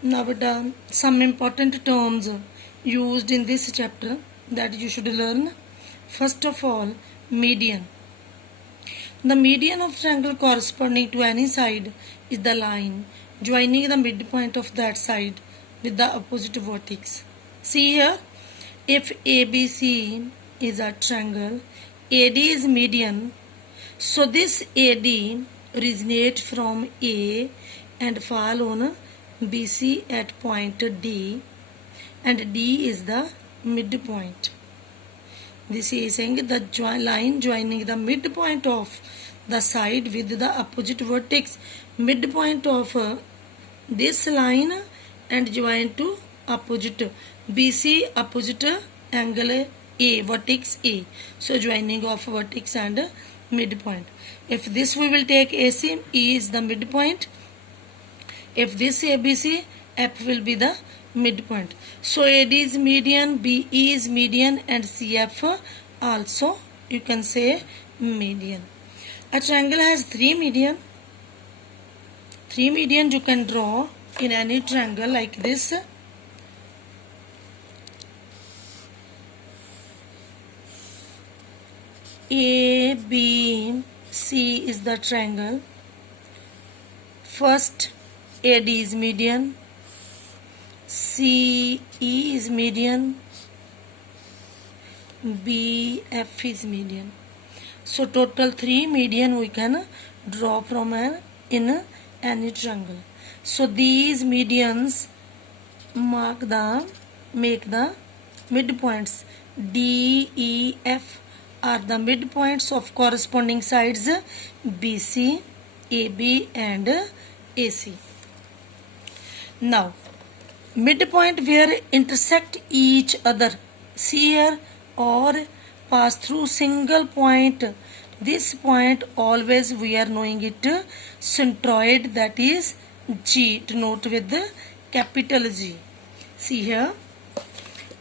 Now done some important terms used in this chapter that you should learn. First of all, median. The median of triangle corresponding to any side is the line joining the midpoint of that side with the opposite vertex. See here, if ABC is a triangle, AD is median, so this AD originate from A and fall on BC at point D, and D is the midpoint. This is saying the line joining the midpoint of the side with the opposite vertex, midpoint of this line and join to opposite BC, opposite angle A, vertex A. So joining of vertex and midpoint. If this we will take AC, E is the midpoint. If this ABC, F will be the midpoint. So AD is median, BE is median, and CF also you can say median. A triangle has three median. Three median you can draw in any triangle like this. A, B, C is the triangle. First AD is median, CE is median, BF is median. So total three median we can draw from in any triangle. So these medians make the midpoints. D, E, F are the midpoints of corresponding sides BC, AB and AC. Now midpoint where intersect each other, see here, or pass through single point. This point always we are knowing it centroid, that is G, denote with the capital G. See here,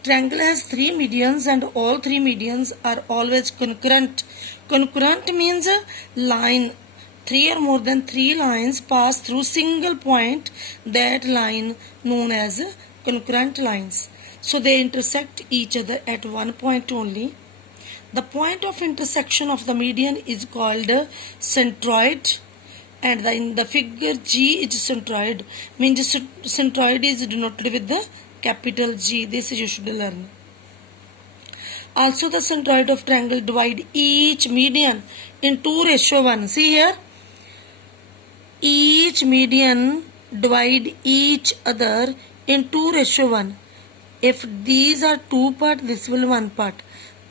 triangle has three medians and all three medians are always concurrent. Concurrent means line, three or more than three lines pass through single point, that line known as concurrent lines. So they intersect each other at one point only. The point of intersection of the median is called centroid, and in the figure G is centroid, means centroid is denoted with the capital G. This you should learn. Also the centroid of triangle divide each median in 2:1. See here, each median divide each other in 2:1. If these are two part, this will one part.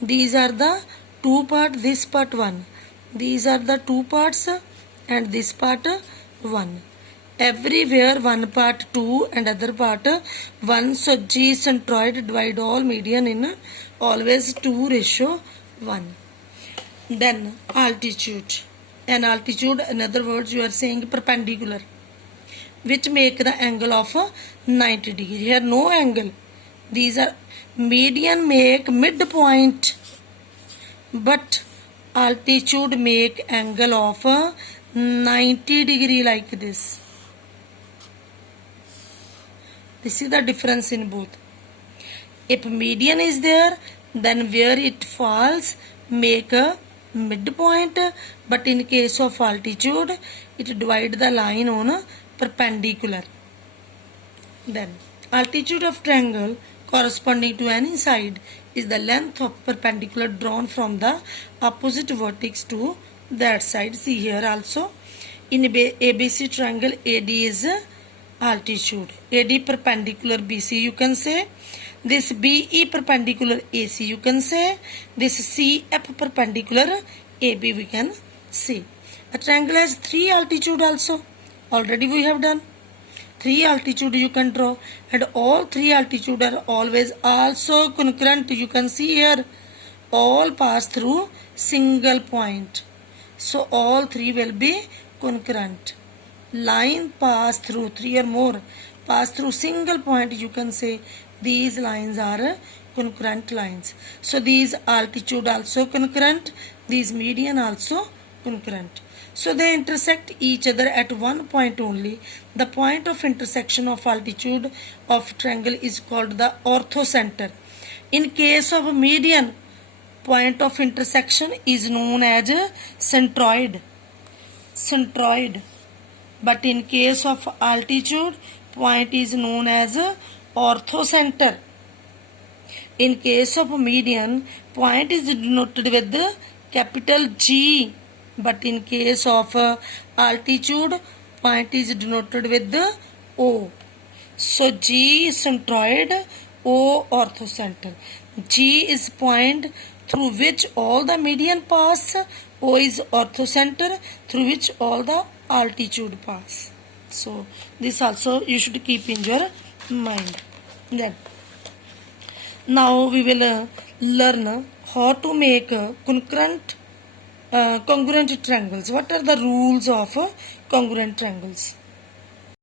These are the two part, this part one. These are the two parts and this part one. Everywhere one part 2 and other part 1. So G centroid divide all median in always 2:1. Then altitude. An altitude, in other words you are saying perpendicular, which make the angle of 90 degree. Here no angle. These are median make midpoint, but altitude make angle of 90 degree like this. This is the difference in both. If median is there, then where it falls make a midpoint, but in case of altitude it divide the line on perpendicular. Then altitude of triangle corresponding to any side is the length of perpendicular drawn from the opposite vertex to that side. See here also in ABC triangle, AD is altitude, AD perpendicular BC you can say, this BE perpendicular AC you can say, this CF perpendicular AB we can say. A triangle has three altitude also, already we have done. Three altitude you can draw, and all three altitude are always also concurrent. You can see here, all pass through single point, so all three will be concurrent. Line pass through, three or more pass through single point, you can say these lines are concurrent lines. So these altitude also concurrent, these median also concurrent. So they intersect each other at one point only. The point of intersection of altitude of triangle is called the orthocenter. In case of median, point of intersection is known as centroid. Centroid. But in case of altitude, point is known as orthocenter. In case of median, point is denoted with capital G. But in case of altitude, point is denoted with O. So G is centroid, O orthocenter. G is point through which all the median pass. O is orthocenter through which all the altitude pass. So this also you should keep in your mind. Then now we will learn how to make congruent triangles. What are the rules of congruent triangles?